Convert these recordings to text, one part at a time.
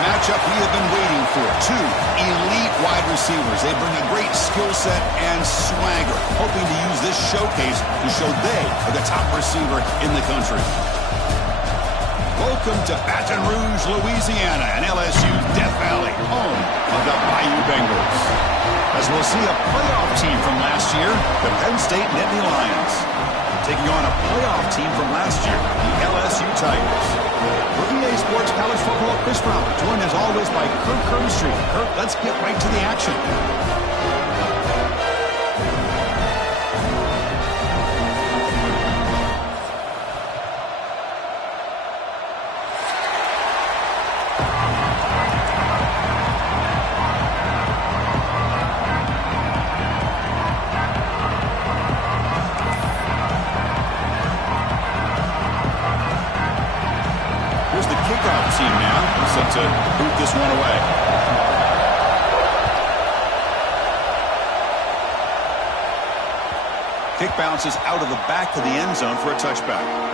matchup we have been waiting for. Two elite wide receivers. They bring a great skill set and swagger, hoping to use this showcase to show they are the top receiver in the country. Welcome to Baton Rouge, Louisiana, and LSU's Death Valley, home of the Bayou Bengals. As we'll see a playoff team from last year, the Penn State Nittany Lions, taking on a playoff team from last year, the LSU Tigers. For EA Sports College Football, Chris Fowler, joined as always by Kirk Kirkstreet. Kirk, let's get right to the action. Team now set to boot this one away. Kick bounces out of the back of the end zone for a touchback.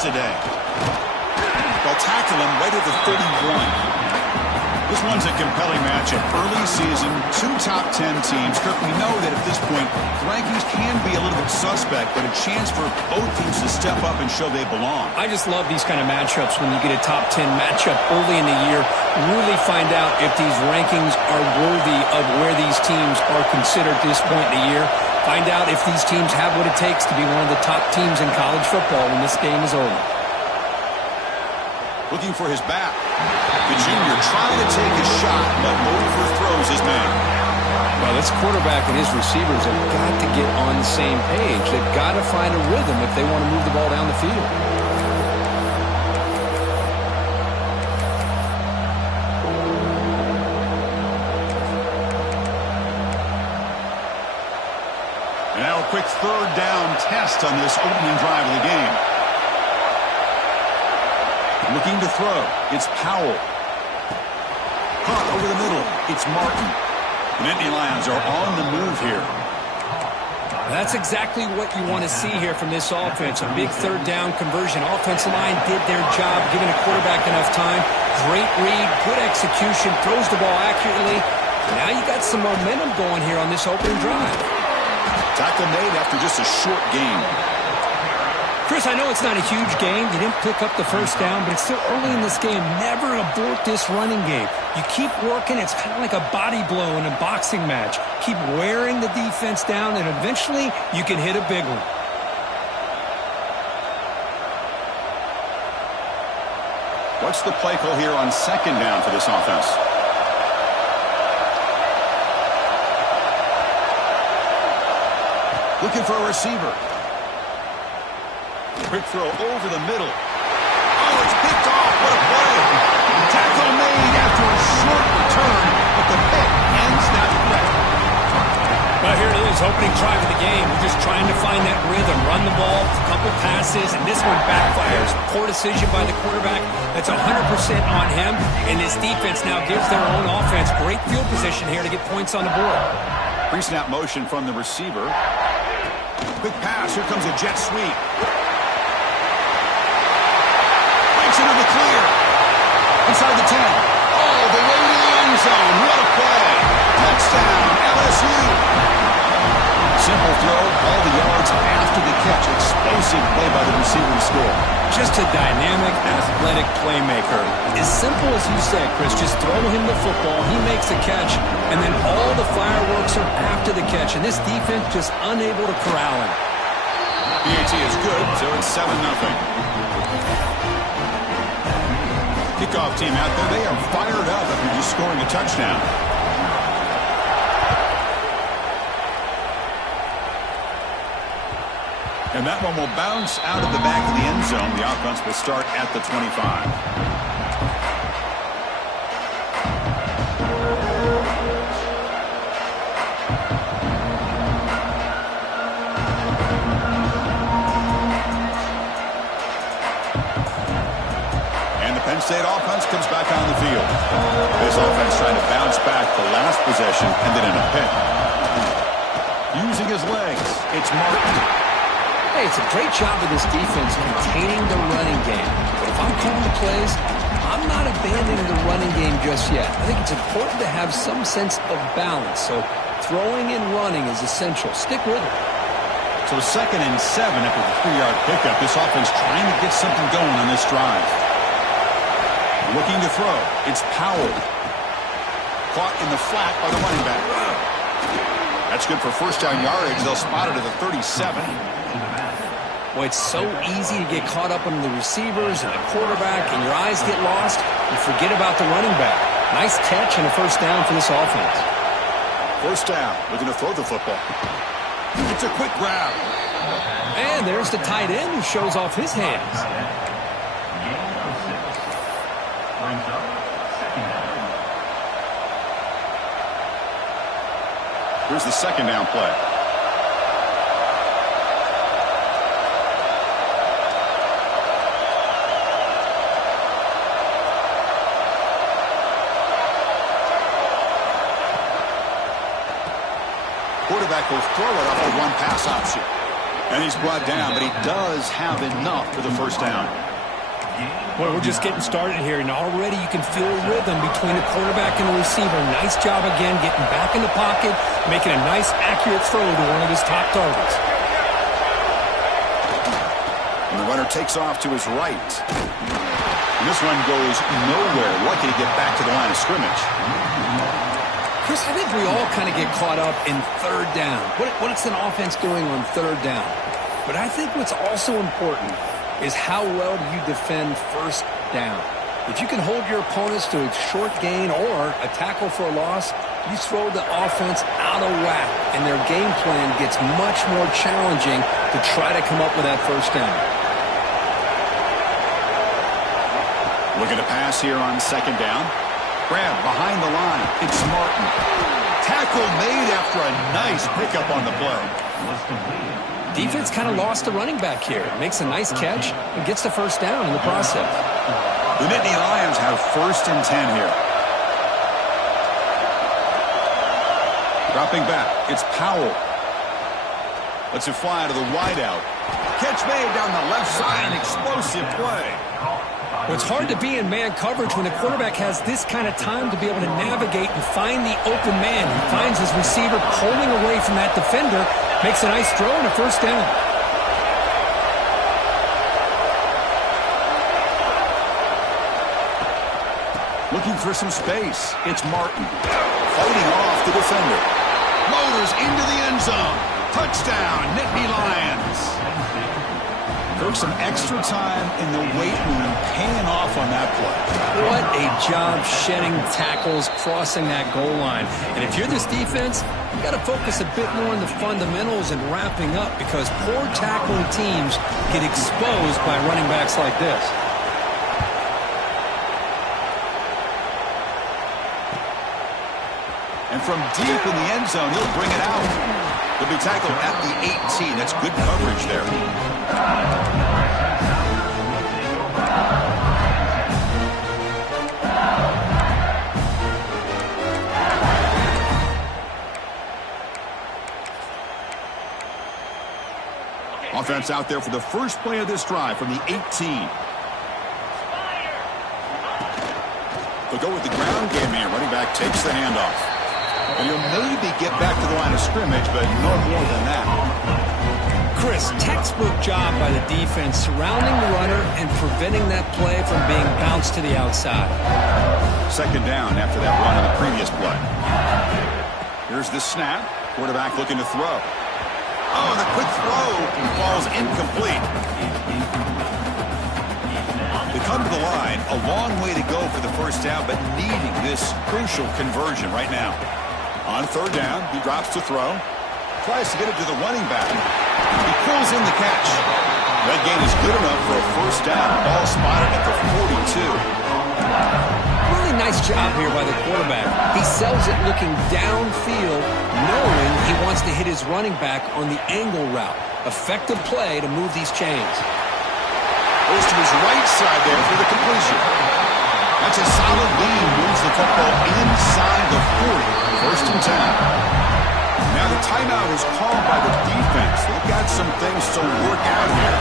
Today. They'll tackle him right at the 31. This one's a compelling matchup. Early season, two top 10 teams. Kirk, we know that at this point, the rankings can be a little bit suspect, but a chance for both teams to step up and show they belong. I just love these kind of matchups when you get a top 10 matchup early in the year. Really find out if these rankings are worthy of where these teams are considered at this point in the year. Find out if these teams have what it takes to be one of the top teams in college football when this game is over. Looking for his back. The junior trying to take his shot, but overthrows his man. Well, this quarterback and his receivers have got to get on the same page. They've got to find a rhythm if they want to move the ball down the field. And now a quick third down test on this opening drive of the game. Looking to throw. It's Powell. Caught over the middle. It's Martin. The Nittany Lions are on the move here. That's exactly what you want to see here from this offense. A big third down conversion. Offensive line did their job, giving a quarterback enough time. Great read, good execution, throws the ball accurately. Now you got some momentum going here on this opening drive. Tackle made after just a short game. Chris, I know it's not a huge game. You didn't pick up the first down, but it's still early in this game. Never abort this running game. You keep working. It's kind of like a body blow in a boxing match. Keep wearing the defense down, and eventually you can hit a big one. What's the play call here on second down for this offense? Looking for a receiver. Quick throw over the middle. Oh, it's picked off. What a play. Tackle made after a short return, but the pick ends that play. Well, here it is, opening drive of the game. We're just trying to find that rhythm. Run the ball, a couple passes, and this one backfires. Poor decision by the quarterback. That's 100% on him, and this defense now gives their own offense great field position here to get points on the board. Pre-snap motion from the receiver. Quick pass. Here comes a jet sweep. Into the clear. Inside the 10. Oh, the way to the end zone. What a play. Touchdown, LSU. Simple throw, all the yards after the catch. Explosive play by the receiver to score. Just a dynamic, athletic playmaker. As simple as you said, Chris, just throw him the football, he makes a catch, and then all the fireworks are after the catch. And this defense just unable to corral him. PAT is good, so it's 7-0. Kickoff team out there, they are fired up after just scoring a touchdown. And that one will bounce out of the back of the end zone. The offense will start at the 25. bounce back the last possession and then in a pick. Using his legs, it's Martin. Hey, it's a great job of this defense containing the running game. But if I'm calling the plays, I'm not abandoning the running game just yet. I think it's important to have some sense of balance. So throwing and running is essential. Stick with it. So 2nd and 7 after the 3-yard pickup. This offense trying to get something going on this drive. Looking to throw. It's Powell. Caught in the flat by the running back. That's good for first down yardage. They'll spot it at the 37. Boy, it's so easy to get caught up on the receivers and the quarterback, and your eyes get lost. You forget about the running back. Nice catch and a first down for this offense. First down. Looking to throw the football. It's a quick grab. And there's the tight end who shows off his hands. Here's the second down play. Quarterback will throw it off the one pass option. And he's brought down, but he does have enough for the first down. Well, we're just getting started here, and already you can feel a rhythm between the quarterback and the receiver. Nice job again getting back in the pocket, making a nice, accurate throw to one of his top targets. And the runner takes off to his right. And this one goes nowhere. Lucky to get back to the line of scrimmage. Chris, I think we all kind of get caught up in third down. What's an offense doing on third down? But I think what's also important is how well do you defend first down. If you can hold your opponents to a short gain or a tackle for a loss, you throw the offense out of whack, and their game plan gets much more challenging to try to come up with that first down. Looking to pass here on second down. Grab behind the line. It's Martin. Tackle made after a nice pickup on the play. Defense kind of lost the running back here. Makes a nice catch and gets the first down in the process. The Nittany Lions have 1st and 10 here. Dropping back. It's Powell. Lets it fly to the wideout. Catch made down the left side. An explosive play. Well, it's hard to be in man coverage when the quarterback has this kind of time to be able to navigate and find the open man. He finds his receiver pulling away from that defender, makes a nice throw and a first down. Looking for some space. It's Martin. Fighting off the defender. Motors into the end zone. Touchdown, Nittany Lions. Took some extra time in the weight room paying off on that play. What a job shedding tackles, crossing that goal line. And if you're this defense, you got to focus a bit more on the fundamentals and wrapping up, because poor tackling teams get exposed by running backs like this. And from deep in the end zone, he'll bring it out. He'll be tackled at the 18. That's good coverage there. Offense out there for the first play of this drive from the 18. They'll go with the ground game here. Running back takes the handoff. And he'll maybe get back to the line of scrimmage, but no more than that. Chris, textbook job by the defense surrounding the runner and preventing that play from being bounced to the outside. Second down after that run on the previous play. Here's the snap. Quarterback looking to throw. Oh, the quick throw falls incomplete. They come to the line. A long way to go for the first down, but needing this crucial conversion right now. On third down, he drops to throw. Tries to get it to the running back. He pulls in the catch. That gain is good enough for a first down. Ball spotted at the 42. Really nice job here by the quarterback. He sells it looking downfield, knowing he wants to hit his running back on the angle route. Effective play to move these chains. Goes to his right side there for the completion. That's a solid gain. Moves the football inside the 40. First and 10. Now the timeout is called by the defense. They've got some things to work out here.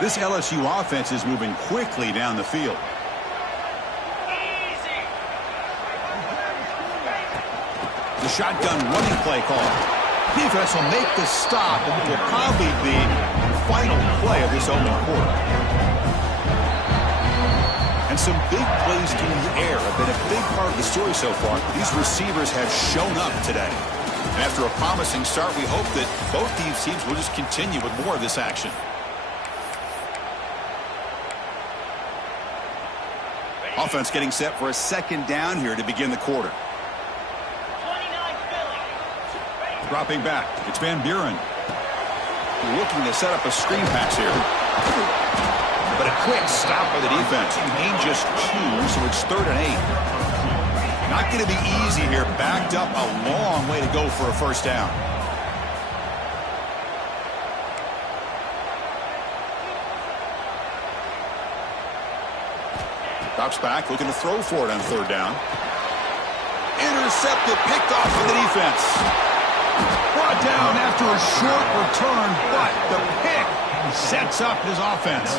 This LSU offense is moving quickly down the field. The shotgun running play call. Defense will make the stop, and it will probably be the final play of this opening quarter. And some big plays through the air have been a big part of the story so far. These receivers have shown up today. And after a promising start, we hope that both these teams will just continue with more of this action. Offense getting set for a second down here to begin the quarter. Dropping back. It's Van Buren. Looking to set up a screen pass here. But a quick stop by the defense. Gain just 2, so it's 3rd and 8. Not going to be easy here. Backed up a long way to go for a first down. Drops back, looking to throw for it on 3rd down. Intercepted, picked off for the defense. Brought down after a short return, but the pick sets up his offense.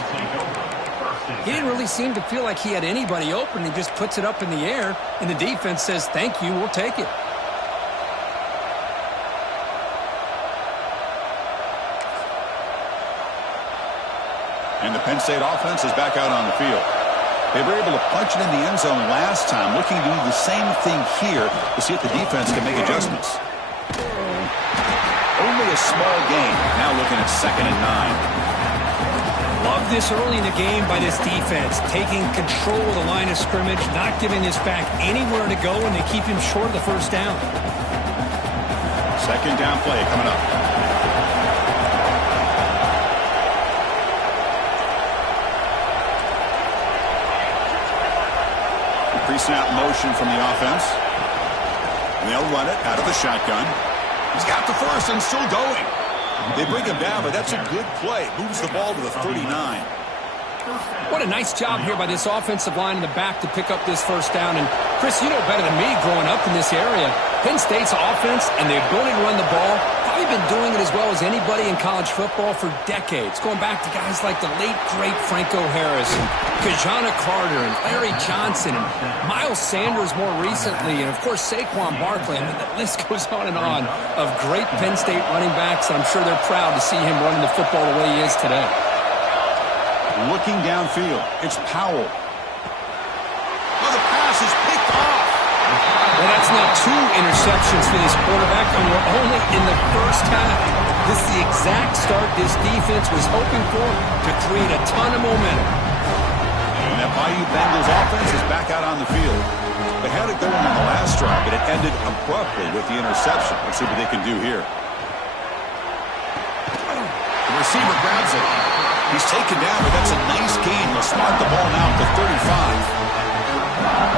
He didn't really seem to feel like he had anybody open. He just puts it up in the air, and the defense says, thank you, we'll take it. And the Penn State offense is back out on the field. They were able to punch it in the end zone last time, looking to do the same thing here to see if the defense can make adjustments. Only a small gain. Now looking at 2nd and 9. Love this early in the game by this defense, taking control of the line of scrimmage, not giving this back anywhere to go, and they keep him short of the first down. 2nd down play coming up. Pre-snap motion from the offense. And they'll run it out of the shotgun. He's got the first and still going. They bring him down, but that's a good play. Moves the ball to the 39. What a nice job here by this offensive line in the back to pick up this first down. And, Chris, you know better than me growing up in this area, Penn State's offense and the ability to run the ball, probably been doing it as well as anybody in college football for decades, going back to guys like the late, great Franco Harris, and Kajana Carter, and Larry Johnson, and Miles Sanders more recently, and, of course, Saquon Barkley. I mean, the list goes on and on of great Penn State running backs. I'm sure they're proud to see him running the football the way he is today. Looking downfield, it's Powell. Oh, the pass is picked off. Well, that's now 2 interceptions for this quarterback, and we're only in the first half. This is the exact start this defense was hoping for to create a ton of momentum. And that Bayou Bengals offense is back out on the field. They had it going on the last drive, but it ended abruptly with the interception. Let's see what they can do here. The receiver grabs it. He's taken down, but that's a nice gain. He'll smart the ball now to 35.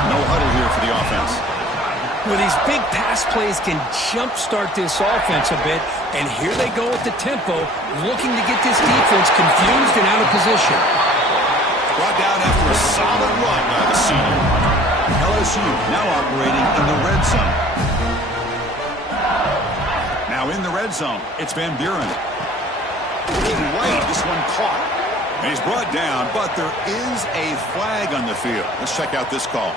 No huddle here for the offense. Well, these big pass plays can jumpstart this offense a bit, and here they go at the tempo, looking to get this defense confused and out of position. Brought down after a solid run by the senior. LSU now operating in the red zone. Now in the red zone, it's Van Buren. Looking right, this one caught. And he's brought down, but there is a flag on the field. Let's check out this call.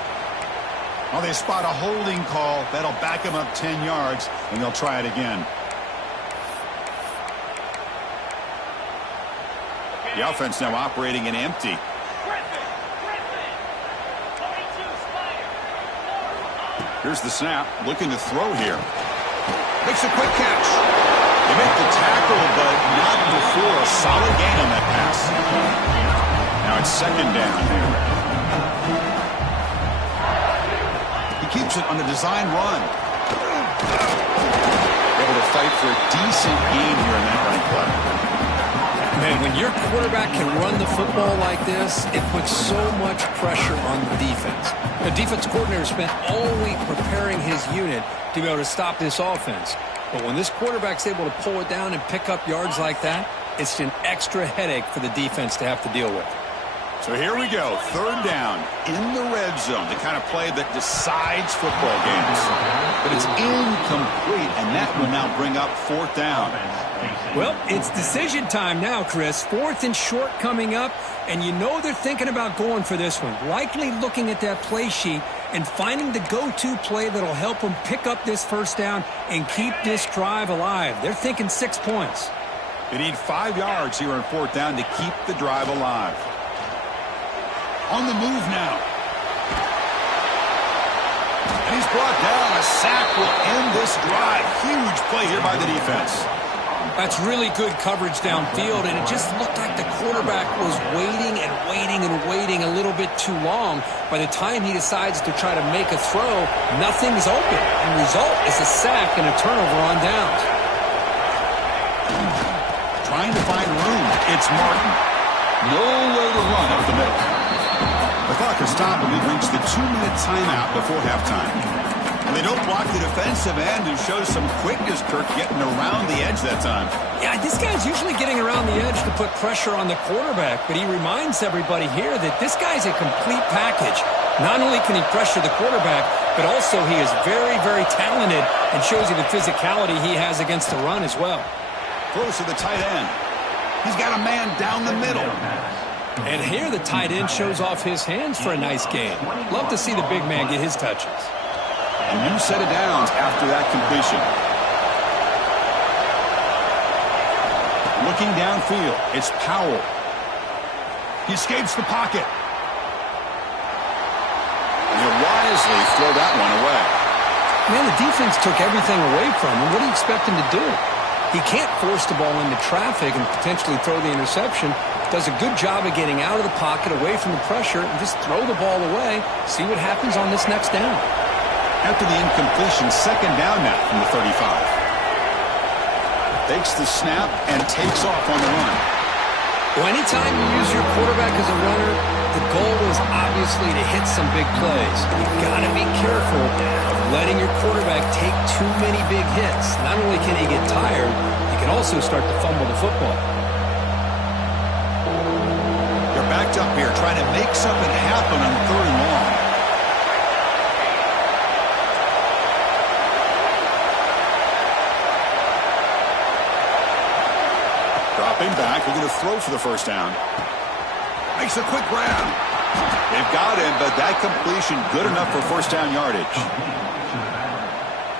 Well, they spot a holding call. That'll back him up 10 yards, and they'll try it again. The offense now operating in empty. Here's the snap. Looking to throw here. Makes a quick catch. They make the tackle, but not before a solid gain on that pass. Now it's 2nd down here. He keeps it on a design run. Able to fight for a decent gain here in that running play. Man, when your quarterback can run the football like this, it puts so much pressure on the defense. The defense coordinator spent all week preparing his unit to be able to stop this offense. But when this quarterback's able to pull it down and pick up yards like that, it's an extra headache for the defense to have to deal with. So here we go, third down in the red zone, the kind of play that decides football games. But it's incomplete, and that will now bring up fourth down. Well, it's decision time now, Chris. Fourth and short coming up, and you know they're thinking about going for this one. Likely looking at that play sheet and finding the go-to play that'll help them pick up this first down and keep this drive alive. They're thinking 6 points. They need 5 yards here on fourth down to keep the drive alive. On the move now. And he's brought down. A sack will end this drive. Huge play here by the defense. That's really good coverage downfield, and it just looked like the quarterback was waiting and waiting and waiting a little bit too long. By the time he decides to try to make a throw, nothing's open. And the result is a sack and a turnover on downs. Trying to find room. It's Martin. Nowhere to run up the middle. The clock has stopped, and we've reached the 2-minute timeout before halftime. And they don't block the defensive end, who shows some quickness, Kirk, getting around the edge that time. Yeah, this guy's usually getting around the edge to put pressure on the quarterback, but he reminds everybody here that this guy's a complete package. Not only can he pressure the quarterback, but also he is very, very talented and shows you the physicality he has against the run as well. Close to the tight end. He's got a man down the middle. And here the tight end shows off his hands for a nice gain. Love to see the big man get his touches. A new set of downs after that completion. Looking downfield, it's Powell. He escapes the pocket. And he'll wisely throw that one away. Man, the defense took everything away from him. What do you expect him to do? He can't force the ball into traffic and potentially throw the interception. Does a good job of getting out of the pocket, away from the pressure, and just throw the ball away. See what happens on this next down. After the incompletion, second down now from the 35. Takes the snap and takes off on the run. Well, anytime you use your quarterback as a runner, the goal is obviously to hit some big plays. You've got to be careful of letting your quarterback take too many big hits. Not only can he get tired, he can also start to fumble the football. They're backed up here trying to make something happen on third and long. Dropping back, looking to throw for the first down. Makes a quick grab. They've got him, but that completion good enough for first down yardage.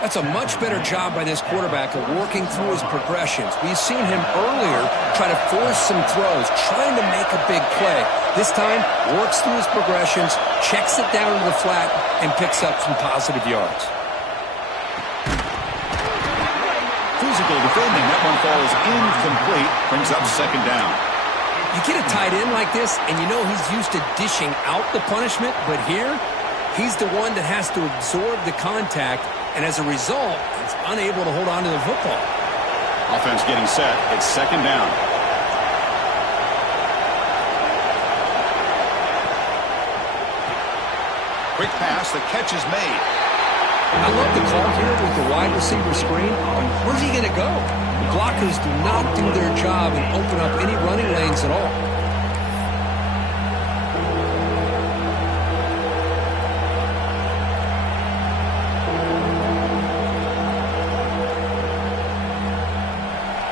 That's a much better job by this quarterback of working through his progressions. We've seen him earlier try to force some throws, trying to make a big play. This time, works through his progressions, checks it down to the flat, and picks up some positive yards. Physical defending. That one falls incomplete. Brings up second down. You get a tight end like this, and you know he's used to dishing out the punishment, but here, he's the one that has to absorb the contact, and as a result, he's unable to hold on to the football. Offense getting set. It's second down. Quick pass. The catch is made. I love the call here with the wide receiver screen. Where's he going to go? The blockers do not do their job and open up any running lanes at all.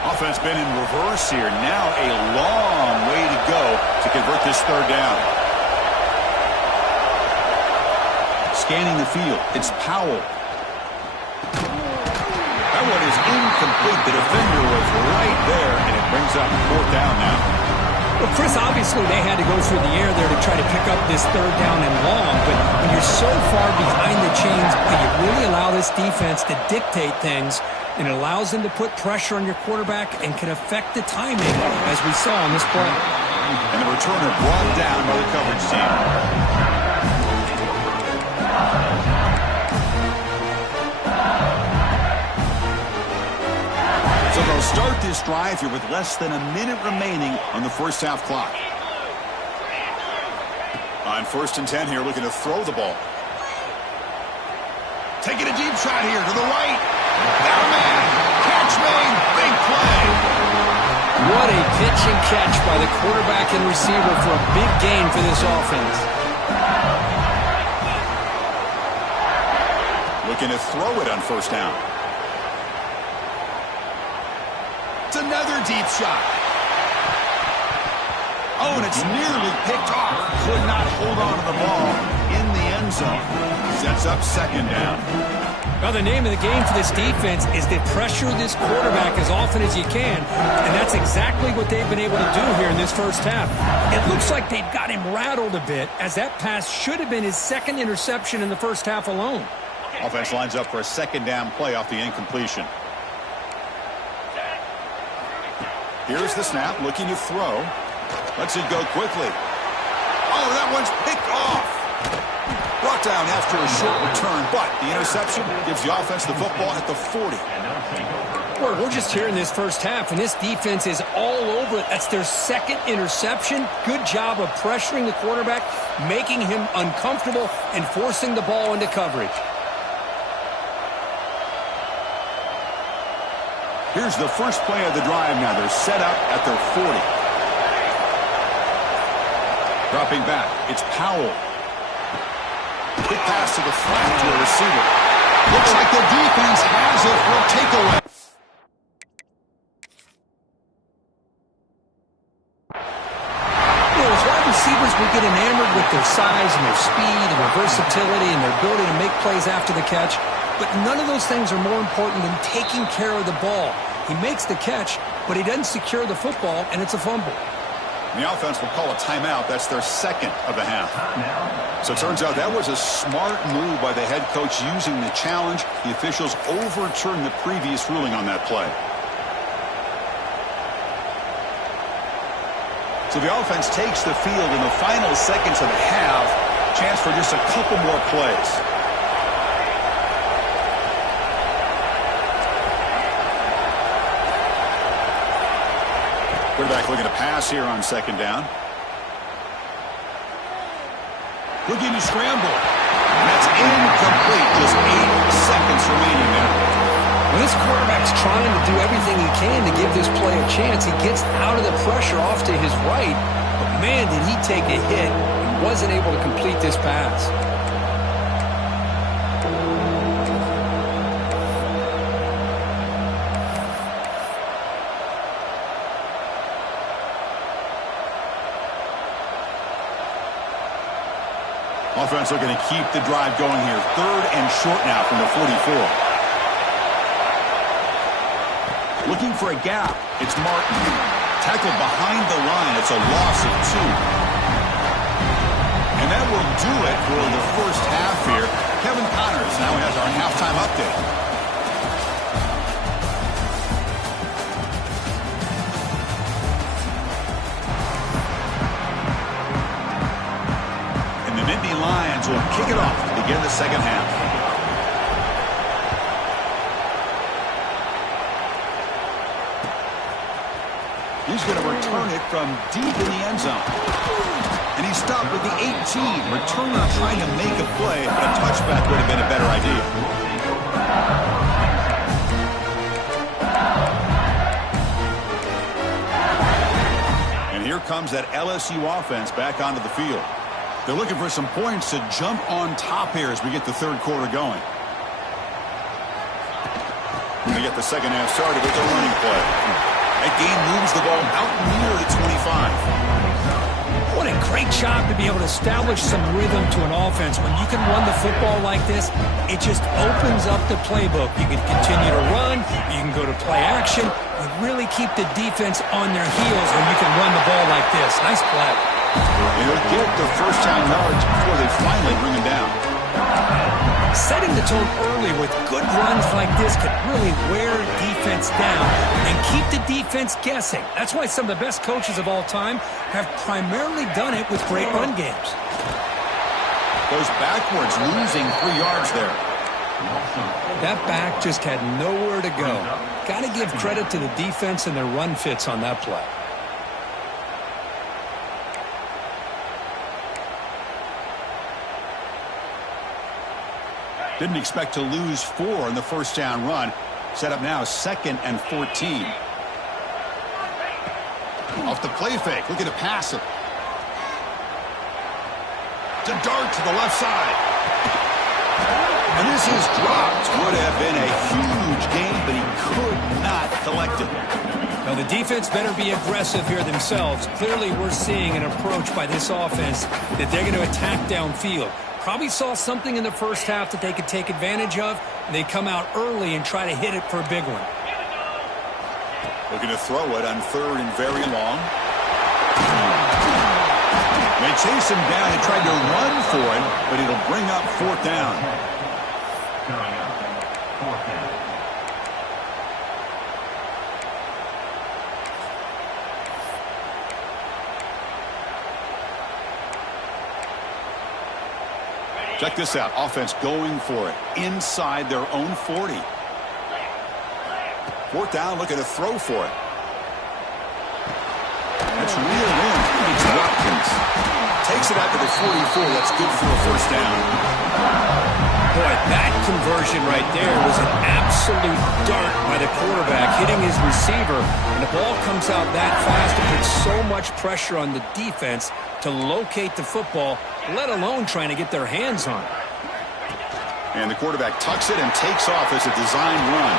Offense been in reverse here. Now a long way to go to convert this third down. Scanning the field, it's Powell. That one is incomplete. The defender was right there, and it brings up fourth down now. Well, Chris, obviously they had to go through the air there to try to pick up this third down and long, but when you're so far behind the chains, you really allow this defense to dictate things, and it allows them to put pressure on your quarterback and can affect the timing, as we saw on this play. And the returner brought down by the coverage team. So they'll start this drive here with less than a minute remaining on the first half clock. On 1st and 10 here, looking to throw the ball. Taking a deep shot here to the right. Got a man. made. Big play. What a pitch and catch by the quarterback and receiver for a big gain for this offense. Looking to throw it on first down. It's another deep shot. Oh, and it's nearly picked off. Could not hold on to the ball in the end zone. Sets up second down. Well, the name of the game for this defense is to pressure this quarterback as often as you can, and that's exactly what they've been able to do here in this first half. It looks like they've got him rattled a bit, as that pass should have been his second interception in the first half alone. Offense lines up for a second down play off the incompletion. Here's the snap, looking to throw. Lets it go quickly. Oh, that one's picked off. Brought down after a short return, but the interception gives the offense the football at the 40. We're just here in this first half, and this defense is all over it. That's their second interception. Good job of pressuring the quarterback, making him uncomfortable, and forcing the ball into coverage. Here's the first play of the drive now. They're set up at their 40. Dropping back, it's Powell. Quick pass to the flat to a receiver. Looks like the defense has it for a takeaway. You know, as wide receivers, we get enamored with their size and their speed and their versatility and their ability to make plays after the catch. But none of those things are more important than taking care of the ball. He makes the catch, but he doesn't secure the football, and it's a fumble. The offense will call a timeout. That's their second of the half. So it turns out that was a smart move by the head coach using the challenge. The officials overturned the previous ruling on that play. So the offense takes the field in the final seconds of the half. Chance for just a couple more plays. Quarterback looking to pass here on second down. Looking to scramble. And that's incomplete. Just 8 seconds remaining there. When this quarterback's trying to do everything he can to give this play a chance, he gets out of the pressure off to his right. But man, did he take a hit and wasn't able to complete this pass. Offense looking to keep the drive going here. Third and short now from the 44. Looking for a gap. It's Martin. Tackled behind the line. It's a loss of 2. And that will do it for the first half here. Kevin Connors now has our halftime update. Lions will kick it off to begin the second half. He's going to return it from deep in the end zone. And he stopped with the 18. Returner trying to make a play, but a touchback would have been a better idea. And here comes that LSU offense back onto the field. They're looking for some points to jump on top here as we get the third quarter going. They get the second half started with a running play. That game moves the ball out near the 25. What a great job to be able to establish some rhythm to an offense. When you can run the football like this, it just opens up the playbook. You can continue to run. You can go to play action. You really keep the defense on their heels when you can run the ball like this. Nice play. They'll get the first down yards before they finally bring him down. Setting the tone early with good runs like this can really wear defense down and keep the defense guessing. That's why some of the best coaches of all time have primarily done it with great run games. Goes backwards, losing 3 yards there. That back just had nowhere to go. Got to give credit to the defense and their run fits on that play. Didn't expect to lose 4 on the first down run. Set up now, 2nd and 14. Off the play fake, looking to pass it. To dart to the left side. And this is dropped. Would have been a huge gain, but he could not collect it. Now the defense better be aggressive here themselves. Clearly we're seeing an approach by this offense that they're going to attack downfield. Probably saw something in the first half that they could take advantage of, and they come out early and try to hit it for a big one. Looking to throw it on 3rd and very long. They chase him down and tried to run for it, but it'll bring up 4th down. Check this out. Offense going for it inside their own 40. 4th down, looking to throw for it. That's real in. It's Watkins. Takes it out to the 44. That's good for a 1st down. Boy, that conversion right there was an absolute dart by the quarterback, hitting his receiver. And the ball comes out that fast. It puts so much pressure on the defense to locate the football, let alone trying to get their hands on it. And the quarterback tucks it and takes off as a designed run.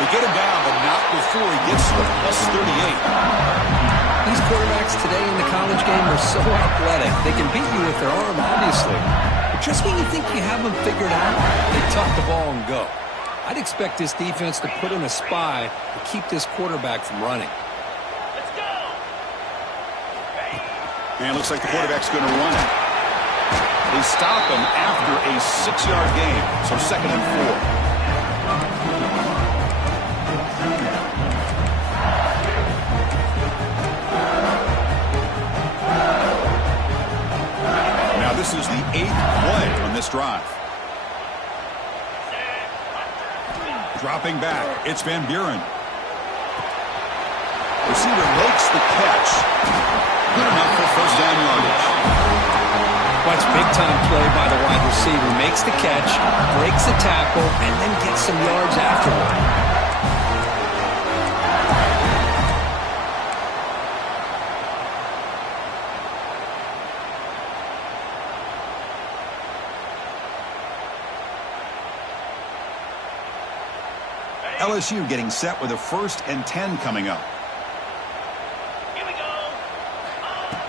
They get him down, but not before he gets to the +38. These quarterbacks today in the college game are so athletic. They can beat you with their arm, obviously. But just when you think you have them figured out, they tuck the ball and go. I'd expect this defense to put in a spy to keep this quarterback from running. And it looks like the quarterback's going to run it. They stop him after a 6-yard gain, so 2nd and 4. This is the 8th play on this drive. Dropping back, it's Van Buren. Receiver makes the catch. Good enough for 1st down yardage. Watch big-time play by the wide receiver. Makes the catch, breaks the tackle, and then gets some yards afterward. LSU getting set with a 1st and 10 coming up. Here we go.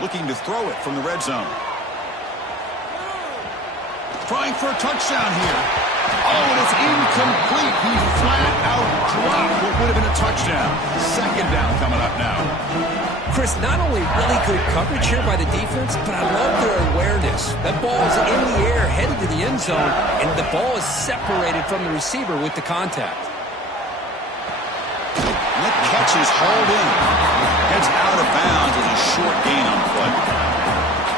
Looking to throw it from the red zone. Trying for a touchdown here. Oh, and it's incomplete. He flat out dropped what would have been a touchdown. 2nd down coming up now. Chris, not only really good coverage here by the defense, but I love their awareness. That ball is in the air, headed to the end zone, and the ball is separated from the receiver with the contact. That catch is hauled in. Gets out of bounds as a short gain on the play.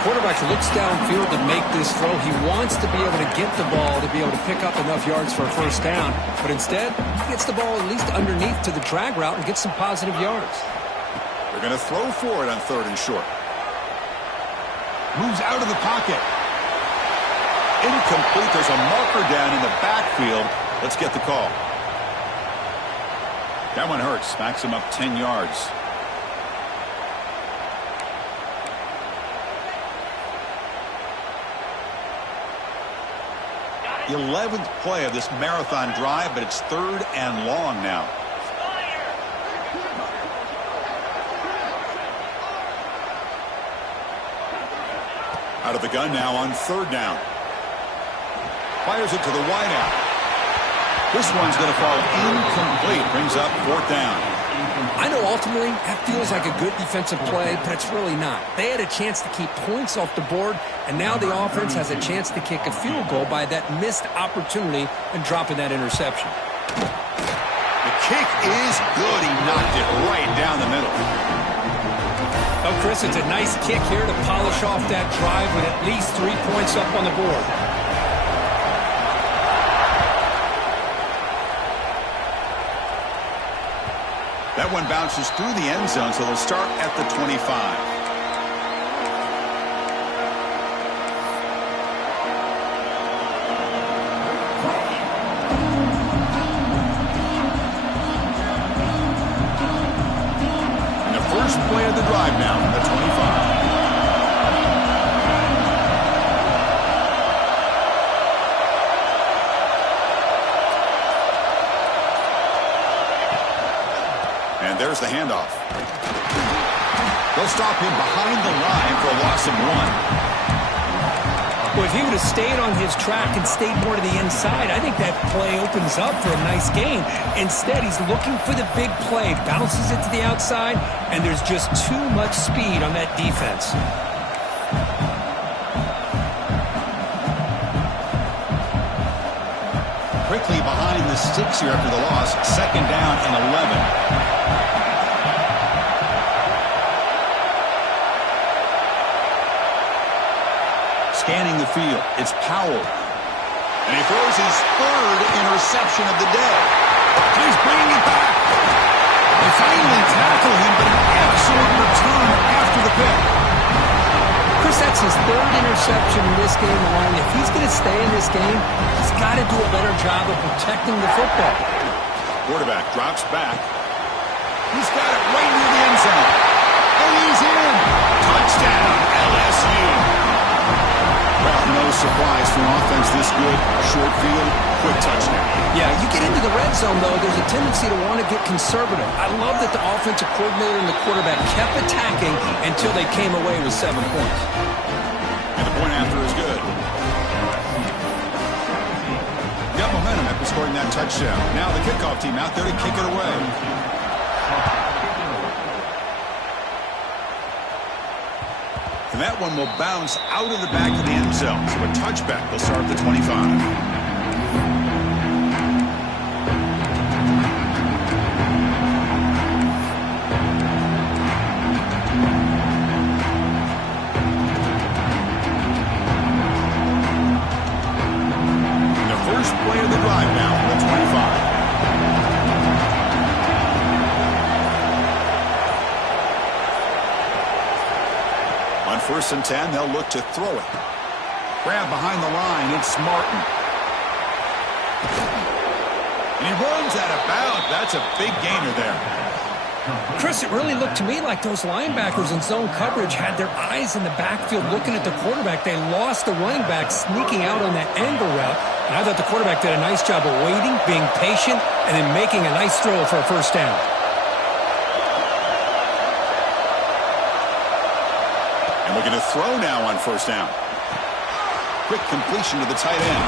Quarterback looks downfield to make this throw. He wants to be able to get the ball to be able to pick up enough yards for a 1st down. But instead, he gets the ball at least underneath to the drag route and gets some positive yards. They're going to throw for it on 3rd and short. Moves out of the pocket. Incomplete. There's a marker down in the backfield. Let's get the call. That one hurts. Backs him up 10 yards. The 11th play of this marathon drive, but it's 3rd and long now. Out of the gun now on 3rd down. Fires it to the wideout. This one's going to fall incomplete. Brings up 4th down. I know ultimately that feels like a good defensive play, but it's really not. They had a chance to keep points off the board, and now the offense has a chance to kick a field goal by that missed opportunity and dropping that interception. The kick is good. He knocked it right down the middle. Oh, Chris, it's a nice kick here to polish off that drive with at least 3 points up on the board. That one bounces through the end zone, so they'll start at the 25. handoff. They'll stop him behind the line for a loss of 1. Well, if he would have stayed on his track and stayed more to the inside, I think that play opens up for a nice gain. Instead, he's looking for the big play, bounces it to the outside, and there's just too much speed on that defense. Quickly behind the sticks here after the loss. 2nd down and 11. Scanning the field, it's Powell. And he throws his 3rd interception of the day. And he's bringing it back. They finally tackle him, but an excellent return after the pick. Chris, that's his 3rd interception in this game alone. If he's going to stay in this game, he's got to do a better job of protecting the football. Quarterback drops back. He's got it right near the end zone. And he's in. Touchdown, LSU. Well, no surprise for an offense this good. Short field, quick touchdown. Yeah, you get into the red zone, though, there's a tendency to want to get conservative. I love that the offensive coordinator and the quarterback kept attacking until they came away with 7 points. And the point after is good. Got momentum after scoring that touchdown. Now the kickoff team out there to kick it away. And that one will bounce out of the back of the end zone. So a touchback will start at the 25. Play of the drive now from the 25. On 1st and 10, they'll look to throw it. Grab behind the line, it's Martin. And he runs out of bounds. That's a big gainer there. Chris, it really looked to me like those linebackers in zone coverage had their eyes in the backfield looking at the quarterback. They lost the running back sneaking out on that angle route. And I thought the quarterback did a nice job of waiting, being patient, and then making a nice throw for a 1st down. And we're going to throw now on 1st down. Quick completion to the tight end.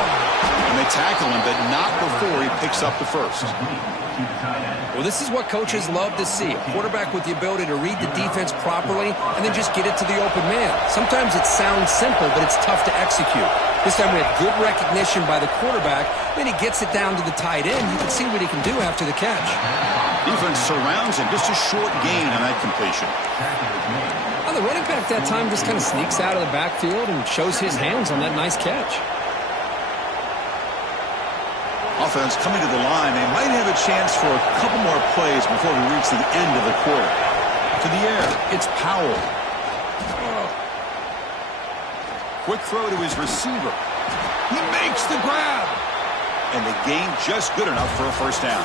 And they tackle him, but not before he picks up the 1st. Well, this is what coaches love to see. A quarterback with the ability to read the defense properly and then just get it to the open man. Sometimes it sounds simple, but it's tough to execute. This time we have good recognition by the quarterback. Then he gets it down to the tight end. You can see what he can do after the catch. Defense surrounds him. Just a short gain on that completion. Well, the running back that time just kind of sneaks out of the backfield and shows his hands on that nice catch. Offense coming to the line. They might have a chance for a couple more plays before we reach the end of the quarter. To the air, it's Powell. Quick throw to his receiver. He makes the grab. And the gain just good enough for a 1st down.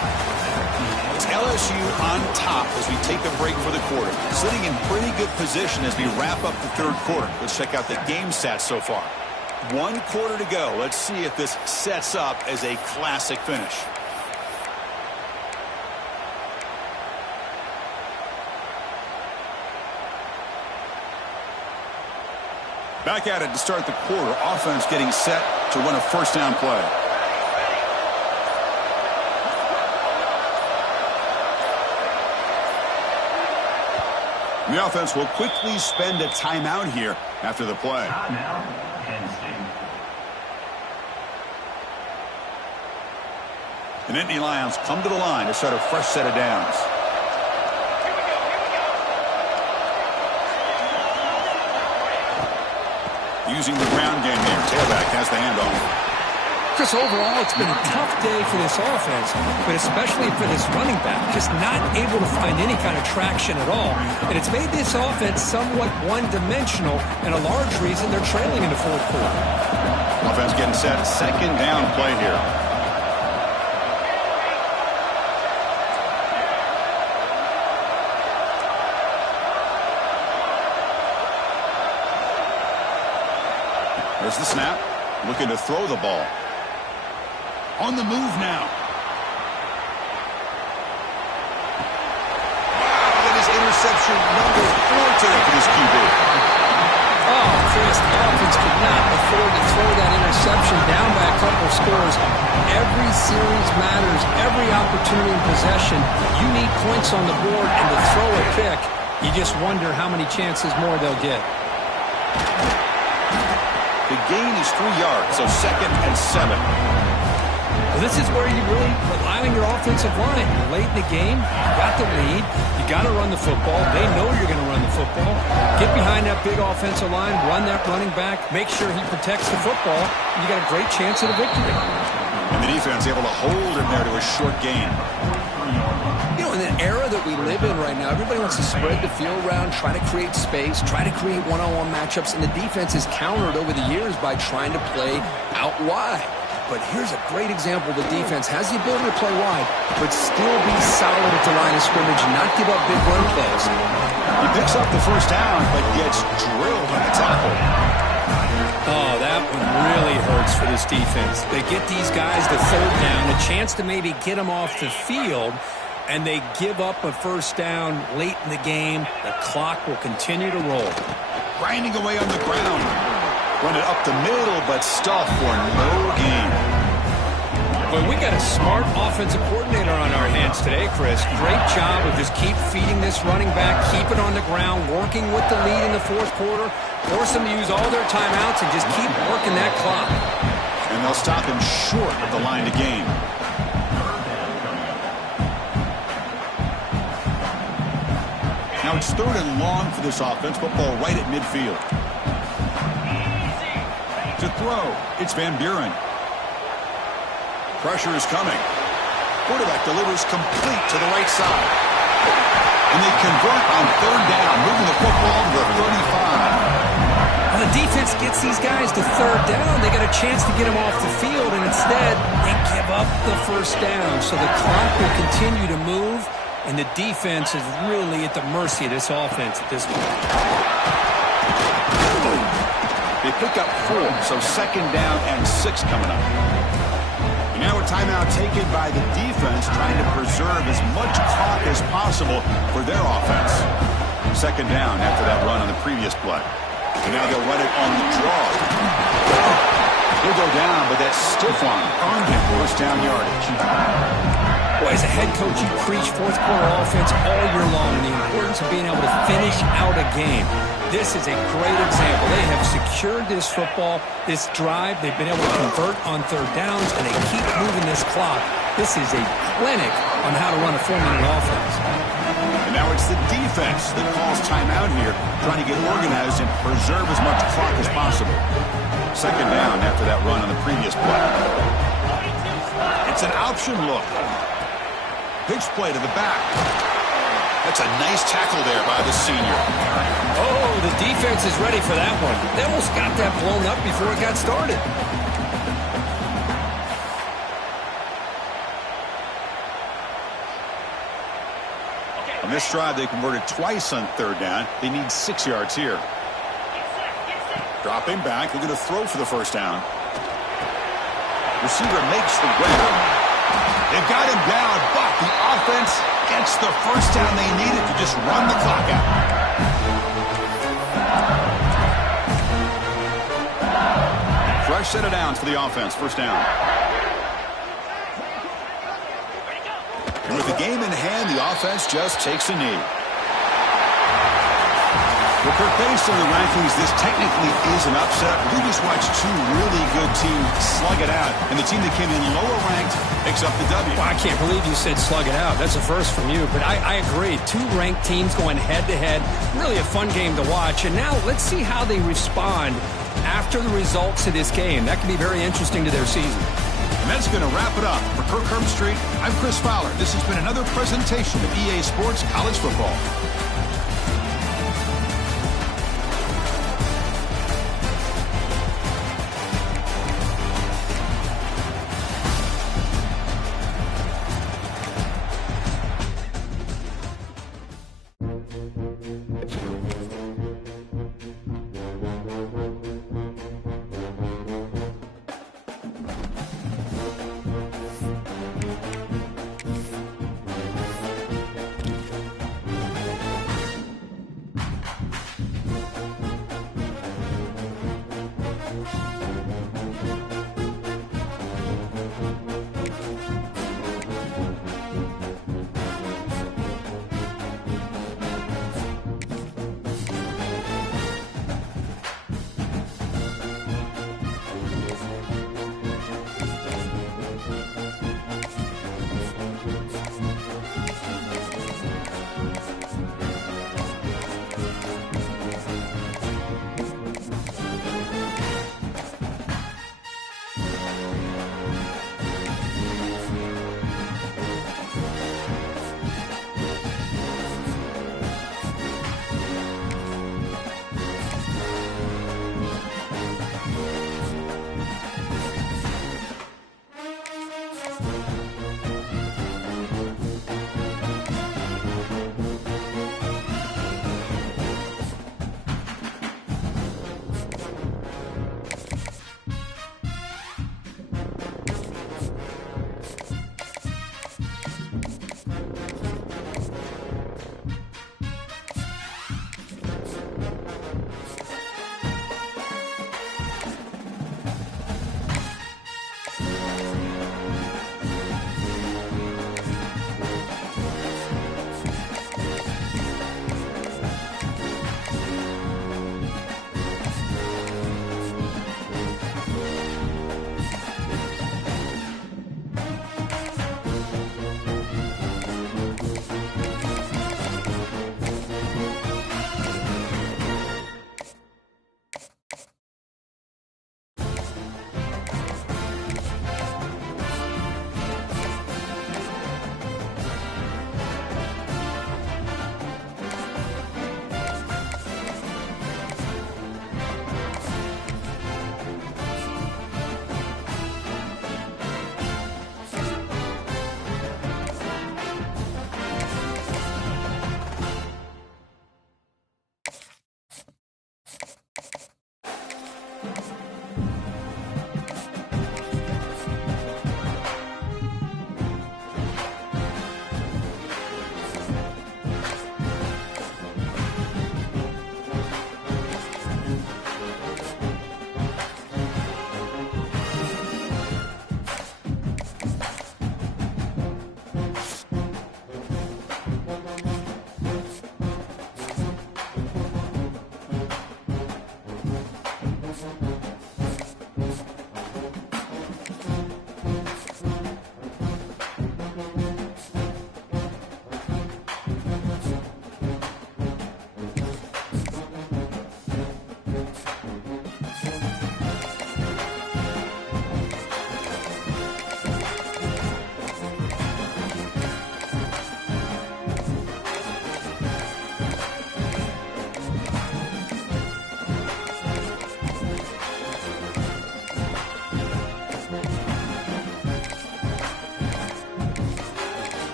It's LSU on top as we take a break for the quarter. Sitting in pretty good position as we wrap up the 3rd quarter. Let's check out the game stats so far. 1 quarter to go. Let's see if this sets up as a classic finish. Back at it to start the quarter. Offense getting set to run a 1st down play. The offense will quickly spend a timeout here after the play. The Nittany Lions come to the line to start a fresh set of downs. Using the ground game here. Tailback has the handoff. Chris, overall, it's been a tough day for this offense, but especially for this running back, just not able to find any kind of traction at all. And it's made this offense somewhat one-dimensional, and a large reason they're trailing in the 4th quarter. Offense getting set. 2nd down play here. There's the snap. Looking to throw the ball. On the move now. Wow, Interception number 4 today for this QB. Oh, Chris, the offense could not afford to throw that interception down by a couple scores. Every series matters. Every opportunity in possession, you need points on the board, and to throw a pick, you just wonder how many chances more they'll get. The gain is 3 yards, so 2nd and 7. Well, this is where you really rely on your offensive line. You're late in the game. You got the lead. You got to run the football. They know you're going to run the football. Get behind that big offensive line. Run that running back. Make sure he protects the football. You got a great chance at a victory. And the defense able to hold him there to a short gain. You know, in an era that we live in right now, everybody wants to spread the field around, try to create space, try to create one-on-one matchups, and the defense is countered over the years by trying to play out wide. But here's a great example. The defense has the ability to play wide, but still be solid at the line of scrimmage and not give up big run plays. He picks up the first down, but gets drilled on the tackle. Oh, that one really hurts for this defense. They get these guys the third down, a chance to maybe get them off the field, and they give up a first down late in the game. The clock will continue to roll. Grinding away on the ground. Run it up the middle, but stuff for no gain. Well, we got a smart offensive coordinator on our hands today, Chris. Great job of just keep feeding this running back, keep it on the ground, working with the lead in the fourth quarter, force them to use all their timeouts, and just keep working that clock. And they'll stop him short of the line to gain. Now it's 3rd and long for this offense. Football right at midfield. To throw, it's Van Buren. Pressure is coming. Quarterback delivers complete to the right side. And they convert on 3rd down, moving the football to the 35. When the defense gets these guys to 3rd down, they got a chance to get them off the field, and instead they give up the first down. So the clock will continue to move, and the defense is really at the mercy of this offense at this point. They pick up 4, so 2nd down and 6 coming up. And now a timeout taken by the defense, trying to preserve as much clock as possible for their offense. 2nd down after that run on the previous play. And now they'll run it on the draw. He'll go down, but that stiff arm earned him first down yardage. Boy, as a head coach, you preach fourth quarter offense all year long, and the importance of being able to finish out a game. This is a great example. They have secured this football, this drive. They've been able to convert on 3rd downs, and they keep moving this clock. This is a clinic on how to run a 4-minute offense. And now it's the defense that calls timeout here, trying to get organized and preserve as much clock as possible. 2nd down after that run on the previous play. It's an option look. Pitch play to the back. That's a nice tackle there by the senior. Oh, the defense is ready for that one. They almost got that blown up before it got started. On this drive, they converted twice on 3rd down. They need 6 yards here. Dropping back. They're going to throw for the first down. Receiver makes the grab. They've got him down, but the offense gets the first down they needed to just run the clock out. Fresh set of downs for the offense. First down. And with the game in hand, the offense just takes a knee. Well, Kirk, based on the rankings, this technically is an upset. We just watched 2 really good teams slug it out, and the team that came in lower ranked picks up the W. Well, I can't believe you said slug it out. That's a first from you, but I agree. 2 ranked teams going head-to-head. Really a fun game to watch, and now let's see how they respond after the results of this game. That can be very interesting to their season. And that's going to wrap it up. For Kirk Herbstreit, I'm Chris Fowler. This has been another presentation of EA Sports College Football.